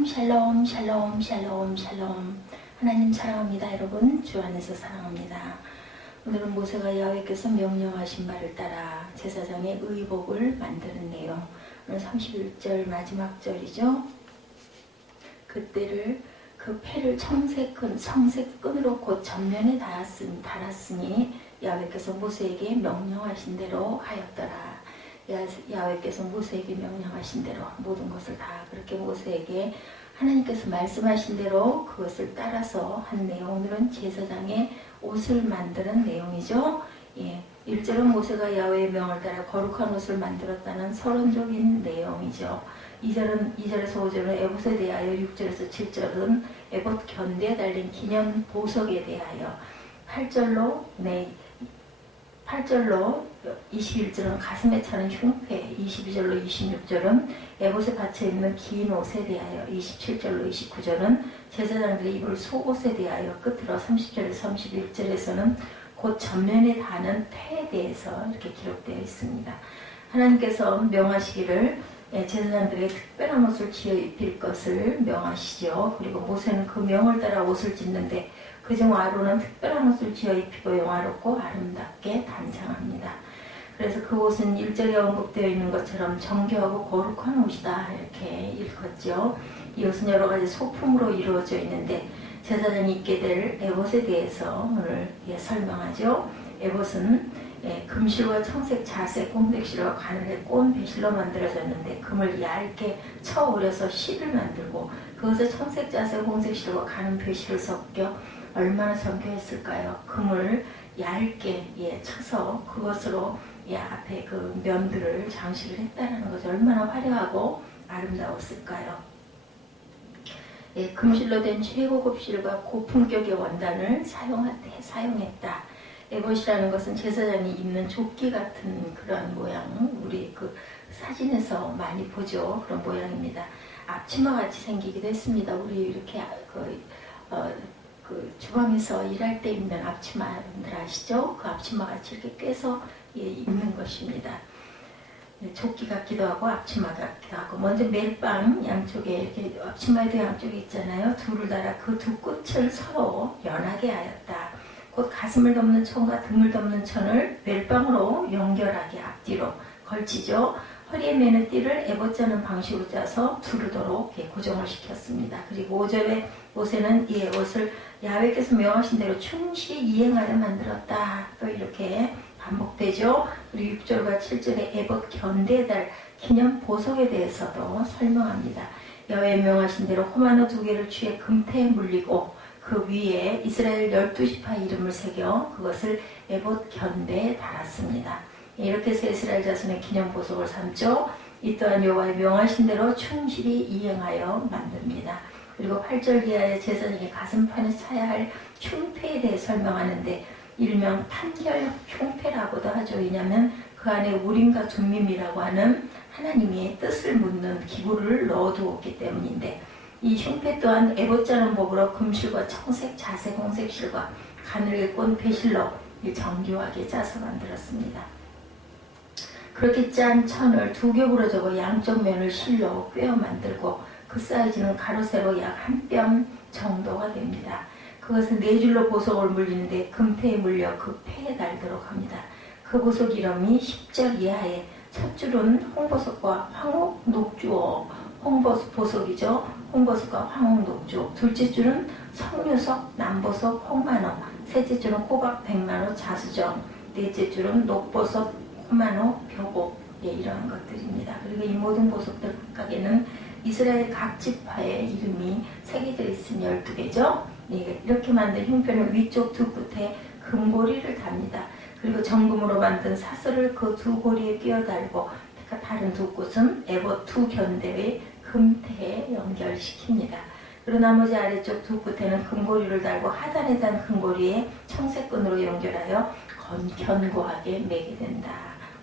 샬롬 샬롬 샬롬 샬롬 샬롬. 하나님 사랑합니다. 여러분 주 안에서 사랑합니다. 오늘은 모세가 야훼께서 명령하신 바를 따라 제사장의 의복을 만드는 내용. 오늘 31절 마지막 절이죠. 그때를 그 패를 청색끈으로 곧 전면에 달았으니 야훼께서 모세에게 명령하신 대로 하였더라. 야훼께서 모세에게 명령하신 대로 모든 것을 다 그렇게 모세에게 하나님께서 말씀하신 대로 그것을 따라서 한 내용. 오늘은 제사장의 옷을 만드는 내용이죠. 1절은 모세가 야훼의 명을 따라 거룩한 옷을 만들었다는 서론적인 내용이죠. 2절에서 5절은 에봇에 대하여, 6절에서 7절은 에봇 견대에 달린 기념 보석에 대하여, 8절로 21절은 가슴에 차는 흉패, 22절로 26절은 에봇에 받쳐있는 긴 옷에 대하여, 27절로 29절은 제사장들이 입을 속옷에 대하여, 끝으로 30절에서 31절에서는 곧 전면에 닿는 패에 대해서 이렇게 기록되어 있습니다. 하나님께서 명하시기를 제사장들에게 특별한 옷을 지어 입힐 것을 명하시죠. 그리고 모세는 그 명을 따라 옷을 짓는데 그중 아론은 특별한 옷을 지어 입히고 영화롭고 아름답게 단장합니다. 그래서 그 옷은 1절에 언급되어 있는 것처럼 정교하고 거룩한 옷이다 이렇게 읽었죠. 이 옷은 여러 가지 소품으로 이루어져 있는데 제사장이 입게 될 에봇에 대해서 오늘 설명하죠. 에봇은 금실과 청색, 자색, 홍색실과 가늘게 꼰 배실로 만들어졌는데 금을 얇게 쳐 오려서 실을 만들고 그것에 청색, 자색, 홍색실과 가는 배실을 섞여 얼마나 정교했을까요? 금을 얇게 쳐서 그것으로 앞에 그 면들을 장식을 했다는 것이 얼마나 화려하고 아름다웠을까요? 금실로 된 최고급 실과 고품격의 원단을 사용했다. 에봇이라는 것은 제사장이 입는 조끼 같은 그런 모양, 우리 그 사진에서 많이 보죠. 그런 모양입니다. 앞치마 같이 생기기도 했습니다. 우리 이렇게 그 주방에서 일할 때 입는 앞치마들 아시죠? 그 앞치마 같이 이렇게 꿰서 입는 것입니다. 조끼 같기도 하고 앞치마 같기도 하고, 먼저 멜빵 양쪽에 이렇게 앞치마에도 양쪽에 있잖아요. 둘을 달아 그 두 끝을 서로 연하게 하였다. 곧 가슴을 덮는 천과 등을 덮는 천을 멜빵으로 연결하게 앞뒤로 걸치죠. 허리에 매는 띠를 에봇 짜는 방식으로 짜서 두르도록 고정을 시켰습니다. 그리고 5절에 모세는 이 옷을 야훼께서 명하신 대로 충실히 이행하여 만들었다. 또 이렇게 반복되죠. 그리고 6절과 7절에 에봇 견대에 달 기념 보석에 대해서도 설명합니다. 야훼 명하신 대로 호마노 2개를 취해 금태에 물리고 그 위에 이스라엘 12지파 이름을 새겨 그것을 에봇 견대에 달았습니다. 이렇게 해서 이스라엘 자손의 기념 보석을 삼죠. 이 또한 여호와의 명하신 대로 충실히 이행하여 만듭니다. 그리고 8절 이하의 제사장의 가슴판에 차야 할 흉패에 대해 설명하는데 일명 판결 흉패라고도 하죠. 왜냐하면 그 안에 우림과 둠밈이라고 하는 하나님의 뜻을 묻는 기구를 넣어두었기 때문인데, 이 흉패 또한 에봇 짜는 법으로 금실과 청색, 자색, 홍색실과 가늘게 꼰 배실로 정교하게 짜서 만들었습니다. 그렇게 짠 천을 2겹으로 접어 양쪽 면을 실로 꿰어 만들고 그 사이즈는 가로 세로 약 한 뼘 정도가 됩니다. 그것은 4줄로 보석을 물리는데 금태에 물려 그 폐에 달도록 합니다. 그 보석 이름이 10절 이하에 첫 줄은 홍보석과 황옥 녹주어 홍보석 보석이죠. 홍보석과 황옥 녹주. 둘째 줄은 석류석, 남보석, 홍만호. 셋째 줄은 호박, 백만호, 자수정. 넷째 줄은 녹보석, 호만호, 벼복. 이러한 것들입니다. 그리고 이 모든 보석들 각각에는 이스라엘 각 지파의 이름이 새겨져 있으니 12개죠. 이렇게 만든 흉패는 위쪽 두 끝에 금고리를 답니다. 그리고 정금으로 만든 사슬을 그 두 고리에 끼워 달고 다른 두 끝은 에봇 두 견대의 금태에 연결시킵니다. 그리고 나머지 아래쪽 두 끝에는 금고리를 달고 하단에 단 금고리에 청색끈으로 연결하여 견고하게 매게 된다.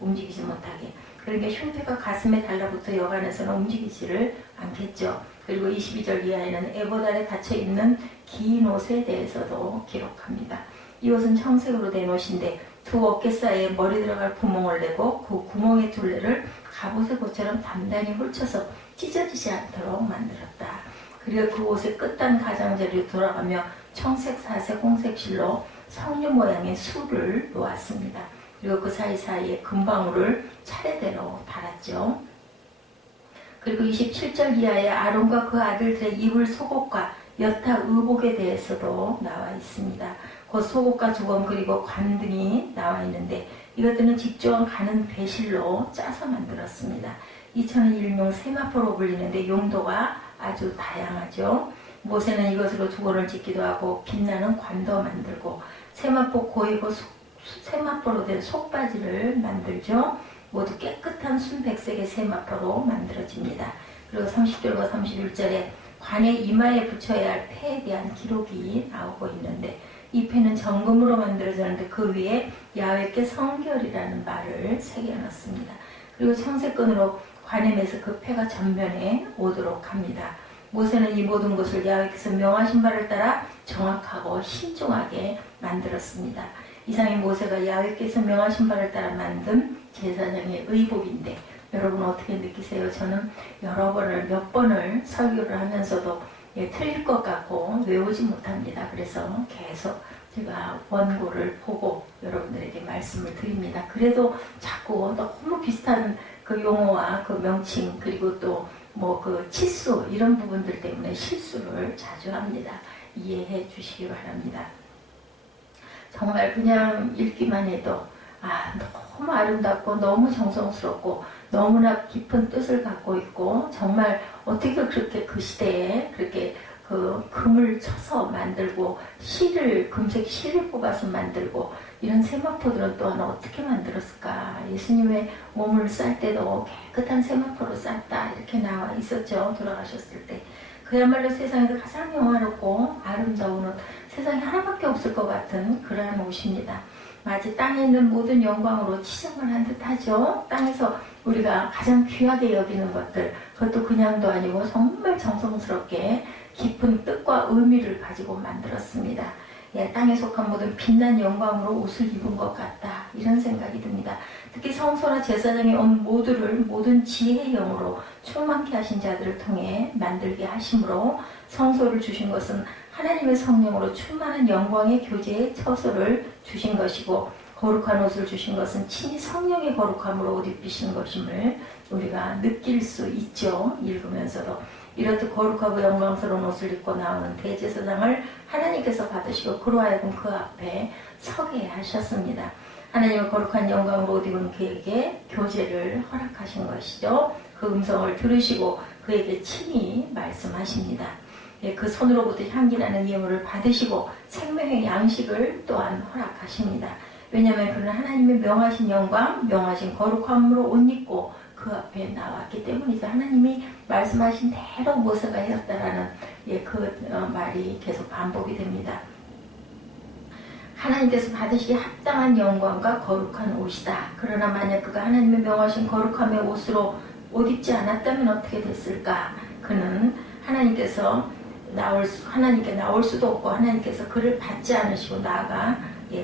움직이지 못하게. 그러니까 흉패가 가슴에 달라붙어 여간에서는 움직이지를 않겠죠. 그리고 22절 이하에는 에봇 아래 닫혀있는 긴 옷에 대해서도 기록합니다. 이 옷은 청색으로 된 옷인데 두 어깨 사이에 머리 들어갈 구멍을 내고 그 구멍의 둘레를 갑옷의 것처럼 단단히 훑쳐서 찢어지지 않도록 만들었다. 그리고 그 옷의 끝단 가장자리로 돌아가며 청색, 사색, 홍색 실로 석류 모양의 수를 놓았습니다. 그리고 그 사이사이에 금방울을 차례대로 달았죠. 그리고 27절 이하에 아론과 그 아들들의 입을 속옷과 여타 의복에 대해서도 나와 있습니다. 곧 속옷과 두검 그리고 관 등이 나와 있는데 이것들은 직접 가는 배실로 짜서 만들었습니다. 이천은 일명 세마포로 불리는데 용도가 아주 다양하죠. 모세는 이것으로 두건을 짓기도 하고 빛나는 관도 만들고 세마포 고이고 세마포로 된 속바지를 만들죠. 모두 깨끗한 순백색의 세마포로 만들어집니다. 그리고 30절과 31절에 관의 이마에 붙여야 할 패에 대한 기록이 나오고 있는데 이 패는 정금으로 만들어졌는데 그 위에 야훼께 성결이라는 말을 새겨놨습니다. 그리고 청색끈으로 관에 매서 그 패가 전면에 오도록 합니다. 모세는 이 모든 것을 야훼께서 명하신 바를 따라 정확하고 신중하게 만들었습니다. 이상이 모세가 야훼께서 명하신 바를 따라 만든 제사장의 의복인데 여러분 어떻게 느끼세요? 저는 몇 번을 설교를 하면서도 틀릴 것 같고 외우지 못합니다. 그래서 계속 제가 원고를 보고 여러분들에게 말씀을 드립니다. 그래도 자꾸 너무 비슷한 그 용어와 그 명칭 그리고 또 뭐 그 치수 이런 부분들 때문에 실수를 자주 합니다. 이해해 주시기 바랍니다. 정말 그냥 읽기만 해도 너무 아름답고 너무 정성스럽고 너무나 깊은 뜻을 갖고 있고 정말 어떻게 그렇게 그 시대에 그렇게 그 금을 쳐서 만들고 금색 실을 뽑아서 만들고 이런 세마포들은 또한 어떻게 만들었을까? 예수님의 몸을 쌀 때도 깨끗한 세마포로 쌌다 이렇게 나와 있었죠. 돌아가셨을 때. 그야말로 세상에서 가장 영화롭고 아름다운 옷, 세상에 하나밖에 없을 것 같은 그러한 옷입니다. 마치 땅에 있는 모든 영광으로 치장을 한 듯하죠. 땅에서 우리가 가장 귀하게 여기는 것들, 그것도 그냥도 아니고 정말 정성스럽게 깊은 뜻과 의미를 가지고 만들었습니다. 땅에 속한 모든 빛난 영광으로 옷을 입은 것 같다. 이런 생각이 듭니다. 특히 성소나 제사장에 온 모든 지혜의 영으로 충만케 하신 자들을 통해 만들게 하심으로 성소를 주신 것은 하나님의 성령으로 충만한 영광의 교제의 처소를 주신 것이고 거룩한 옷을 주신 것은 친히 성령의 거룩함으로 옷 입히신 것임을 우리가 느낄 수 있죠. 읽으면서도. 이렇듯 거룩하고 영광스러운 옷을 입고 나오는 대제사장을 하나님께서 받으시고 그로 하여금 그 앞에 서게 하셨습니다. 하나님의 거룩한 영광으로 옷 입은 그에게 교제를 허락하신 것이죠. 그 음성을 들으시고 그에게 친히 말씀하십니다. 그 손으로부터 향기나는 예물을 받으시고 생명의 양식을 또한 허락하십니다. 왜냐하면 그는 하나님의 명하신 영광, 명하신 거룩함으로 옷 입고 그 앞에 나왔기 때문이죠. 하나님이 말씀하신 대로 모세가 했다라는 말이 계속 반복이 됩니다. 하나님께서 받으시기에 합당한 영광과 거룩한 옷이다. 그러나 만약 그가 하나님의 명하신 거룩함의 옷으로 옷 입지 않았다면 어떻게 됐을까? 그는 하나님께 나올 수도 없고 하나님께서 그를 받지 않으시고 나아가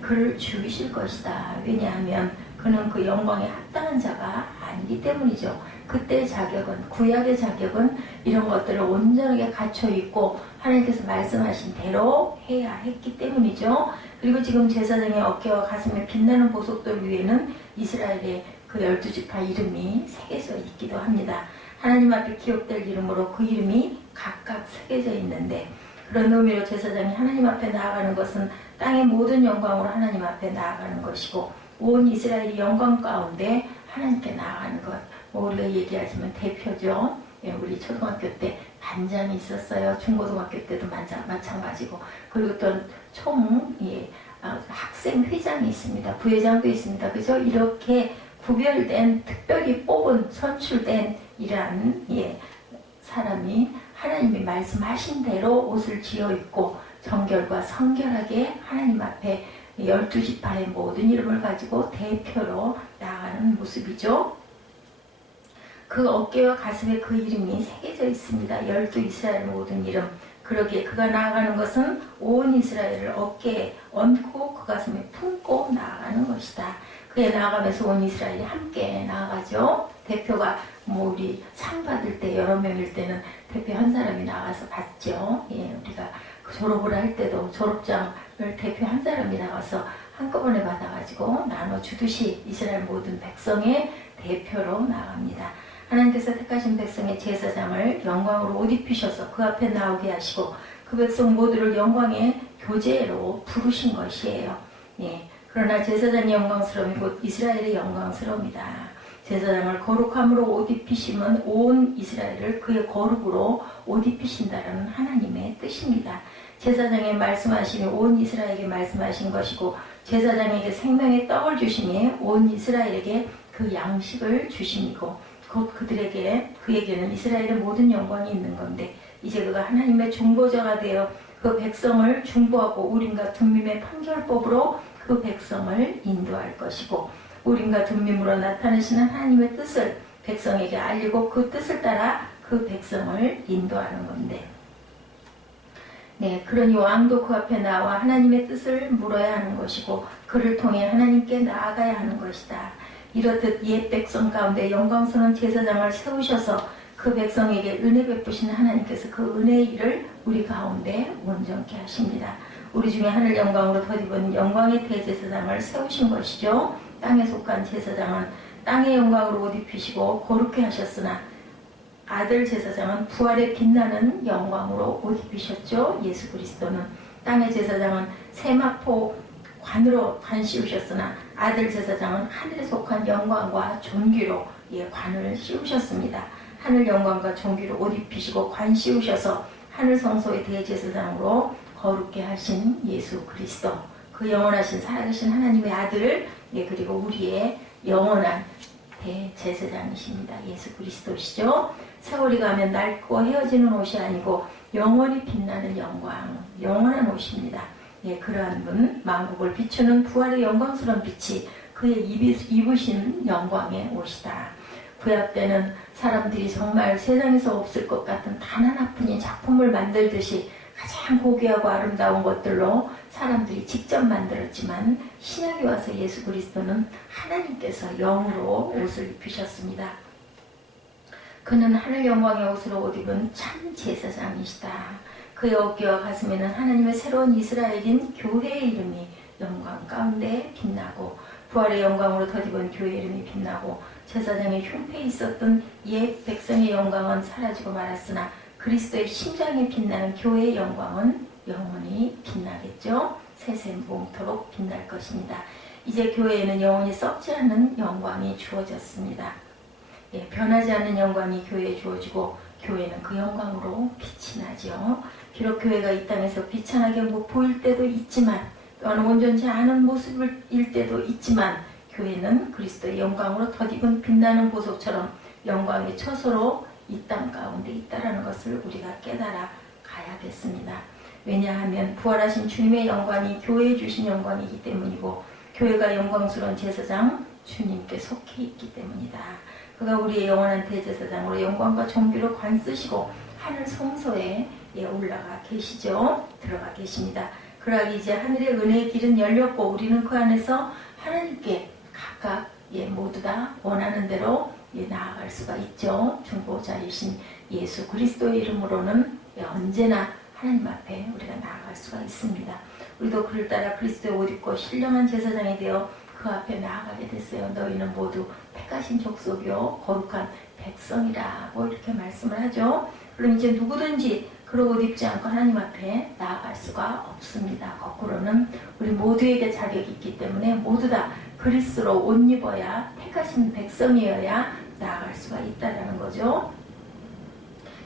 그를 죽이실 것이다. 왜냐하면 그는 그 영광에 합당한 자가 아니기 때문이죠. 그때의 자격은, 구약의 자격은 이런 것들을 온전하게 갖춰 있고 하나님께서 말씀하신 대로 해야 했기 때문이죠. 그리고 지금 제사장의 어깨와 가슴에 빛나는 보석돌 위에는 이스라엘의 그 12지파 이름이 새겨져 있기도 합니다. 하나님 앞에 기억될 이름으로 그 이름이 각각 새겨져 있는데 그런 의미로 제사장이 하나님 앞에 나아가는 것은 땅의 모든 영광으로 하나님 앞에 나아가는 것이고 온 이스라엘이 영광 가운데 하나님께 나아가는 것. 우리가 얘기하자면 대표죠. 우리 초등학교 때 반장이 있었어요. 중고등학교 때도 마찬가지고. 그리고 또 학생 회장이 있습니다. 부회장도 있습니다. 그죠? 이렇게 구별된, 특별히 뽑은, 선출된 이러한 사람이 하나님이 말씀하신 대로 옷을 지어 입고 정결과 성결하게 하나님 앞에 12지파의 모든 이름을 가지고 대표로 나아가는 모습이죠. 그 어깨와 가슴에 그 이름이 새겨져 있습니다. 12 이스라엘 모든 이름. 그러기에 그가 나아가는 것은 온 이스라엘을 어깨에 얹고 그 가슴에 품고 나아가는 것이다. 그에 나아가면서 온 이스라엘이 함께 나아가죠. 대표가 뭐 우리 상 받을 때 여러 명일 때는 대표 한 사람이 나가서 받죠. 예, 우리가 졸업을 할 때도 졸업장을 대표 한 사람이 나가서 한꺼번에 받아가지고 나눠주듯이 이스라엘 모든 백성의 대표로 나갑니다. 하나님께서 택하신 백성의 제사장을 영광으로 옷 입히셔서 그 앞에 나오게 하시고 그 백성 모두를 영광의 교제로 부르신 것이에요. 예, 그러나 제사장의 영광스러움이 곧 이스라엘의 영광스러움이다. 제사장을 거룩함으로 옷 입히심은 온 이스라엘을 그의 거룩으로 옷 입히신다라는 하나님의 뜻입니다. 제사장의 말씀하심이 온 이스라엘에게 말씀하신 것이고 제사장에게 생명의 떡을 주심이 온 이스라엘에게 그 양식을 주심이고 곧 그에게는 이스라엘의 모든 영광이 있는 건데 이제 그가 하나님의 중보자가 되어 그 백성을 중보하고 우림과 둠밈의 판결법으로 그 백성을 인도할 것이고 우림과 둠밈으로 나타내시는 하나님의 뜻을 백성에게 알리고 그 뜻을 따라 그 백성을 인도하는 건데 네, 그러니 왕도 그 앞에 나와 하나님의 뜻을 물어야 하는 것이고 그를 통해 하나님께 나아가야 하는 것이다. 이렇듯 옛 백성 가운데 영광스러운 제사장을 세우셔서 그 백성에게 은혜 베푸시는 하나님께서 그 은혜의 일을 우리 가운데 온전케 하십니다. 우리 중에 하늘 영광으로 덧입은 영광의 대제사장을 세우신 것이죠. 땅에 속한 제사장은 땅의 영광으로 옷 입히시고 거룩케 하셨으나 아들 제사장은 부활에 빛나는 영광으로 옷 입히셨죠. 예수 그리스도는 땅의 제사장은 세마포 관으로 관 씌우셨으나 아들 제사장은 하늘에 속한 영광과 존귀로 관을 씌우셨습니다. 하늘 영광과 존귀로 옷 입히시고 관 씌우셔서 하늘 성소의 대제사장으로 거룩게 하신 예수 그리스도 그 영원하신 살아계신 하나님의 아들 그리고 우리의 영원한 대제사장이십니다. 예수 그리스도시죠. 세월이 가면 낡고 헤어지는 옷이 아니고 영원히 빛나는 영광, 영원한 옷입니다. 그러한 분, 만국을 비추는 부활의 영광스러운 빛이 그의 입으신 영광의 옷이다. 구약 때는 사람들이 정말 세상에서 없을 것 같은 단 하나뿐인 작품을 만들듯이 가장 고귀하고 아름다운 것들로 사람들이 직접 만들었지만 신약에 와서 예수 그리스도는 하나님께서 영으로 옷을 입히셨습니다. 그는 하늘 영광의 옷으로 옷 입은 참 제사장이시다. 그의 어깨와 가슴에는 하나님의 새로운 이스라엘인 교회의 이름이 영광 가운데 빛나고 부활의 영광으로 덧입은 교회의 이름이 빛나고 제사장의 흉패에 있었던 옛 백성의 영광은 사라지고 말았으나 그리스도의 심장에 빛나는 교회의 영광은 영원히 빛나겠죠. 세세무음토록 빛날 것입니다. 이제 교회에는 영원히 썩지 않는 영광이 주어졌습니다. 변하지 않는 영광이 교회에 주어지고 교회는 그 영광으로 빛이 나죠. 비록 교회가 이 땅에서 비천하게 보일 때도 있지만 또한 온전치 않은 모습일 때도 있지만 교회는 그리스도의 영광으로 덧입은 빛나는 보석처럼 영광의 처소로 이 땅 가운데 있다라는 것을 우리가 깨달아 가야겠습니다. 왜냐하면 부활하신 주님의 영광이 교회에 주신 영광이기 때문이고 교회가 영광스러운 제사장 주님께 속해 있기 때문이다. 그가 우리의 영원한 대제사장으로 영광과 존귀로 관 쓰시고 하늘 성소에 올라가 계시죠. 들어가 계십니다. 그러하기 이제 하늘의 은혜의 길은 열렸고 우리는 그 안에서 하나님께 각각 모두 다 원하는 대로 나아갈 수가 있죠. 중보자이신 예수 그리스도의 이름으로는 언제나 하나님 앞에 우리가 나아갈 수가 있습니다. 우리도 그를 따라 그리스도의 옷 입고 신령한 제사장이 되어 그 앞에 나아가게 됐어요. 너희는 모두 택하신 족속이요 거룩한 백성이라고 이렇게 말씀을 하죠. 그럼 이제 누구든지 그런 옷 입지 않고 하나님 앞에 나아갈 수가 없습니다. 거꾸로는 우리 모두에게 자격이 있기 때문에 모두 다 그리스도로 옷 입어야 택하신 백성이어야 나아갈 수가 있다는 거죠.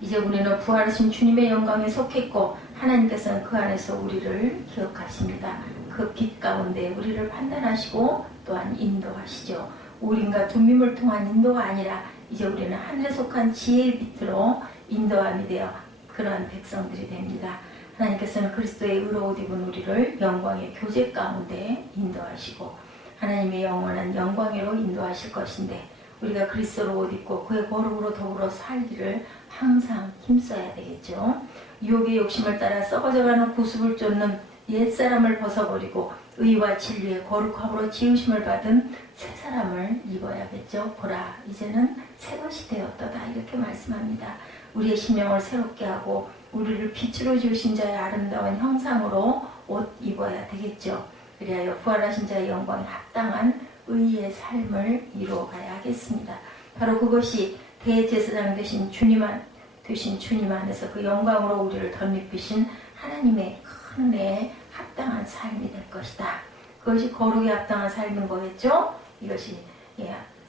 이제 우리는 부활하신 주님의 영광에 속했고 하나님께서는 그 안에서 우리를 기억하십니다. 그 빛 가운데 우리를 판단하시고 또한 인도하시죠. 우림과 둠밈을 통한 인도가 아니라 이제 우리는 하늘에 속한 지혜의 빛으로 인도함이 되어 그러한 백성들이 됩니다. 하나님께서는 그리스도의 의로 옷 입은 우리를 영광의 교제 가운데 인도하시고 하나님의 영원한 영광으로 인도하실 것인데 우리가 그리스도로 옷 입고 그의 거룩으로 더불어 살기를 항상 힘써야 되겠죠. 유혹의 욕심을 따라 썩어져가는 구습을 쫓는 옛사람을 벗어버리고 의와 진리의 거룩함으로 지으심을 받은 새 사람을 입어야겠죠. 보라, 이제는 새 것이 되었도다. 이렇게 말씀합니다. 우리의 심령을 새롭게 하고 우리를 빛으로 지으신 자의 아름다운 형상으로 옷 입어야 되겠죠. 그리하여 부활하신 자의 영광에 합당한 의의 삶을 이루어가야 하겠습니다. 바로 그것이 대제사장 되신 주님 안에서 그 영광으로 우리를 덧입히신 하나님의 큰 은혜에 합당한 삶이 될 것이다. 그것이 거룩에 합당한 삶인 거겠죠. 이것이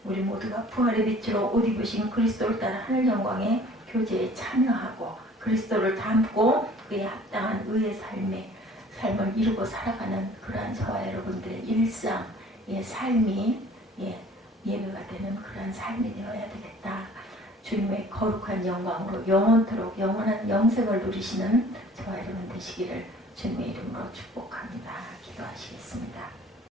우리 모두가 부활의 빛으로 옷 입으신 그리스도를 따라 하늘 영광의 교제에 참여하고 그리스도를 닮고 그에 합당한 의의 삶을 이루고 살아가는 그러한 저와 여러분들의 일상, 삶이 예배가 되는 그러한 삶이 되어야 되겠다. 주님의 거룩한 영광으로 영원토록 영원한 영생을 누리시는 저와 여러분 되시기를 주님의 이름으로 축복합니다. 기도하시겠습니다.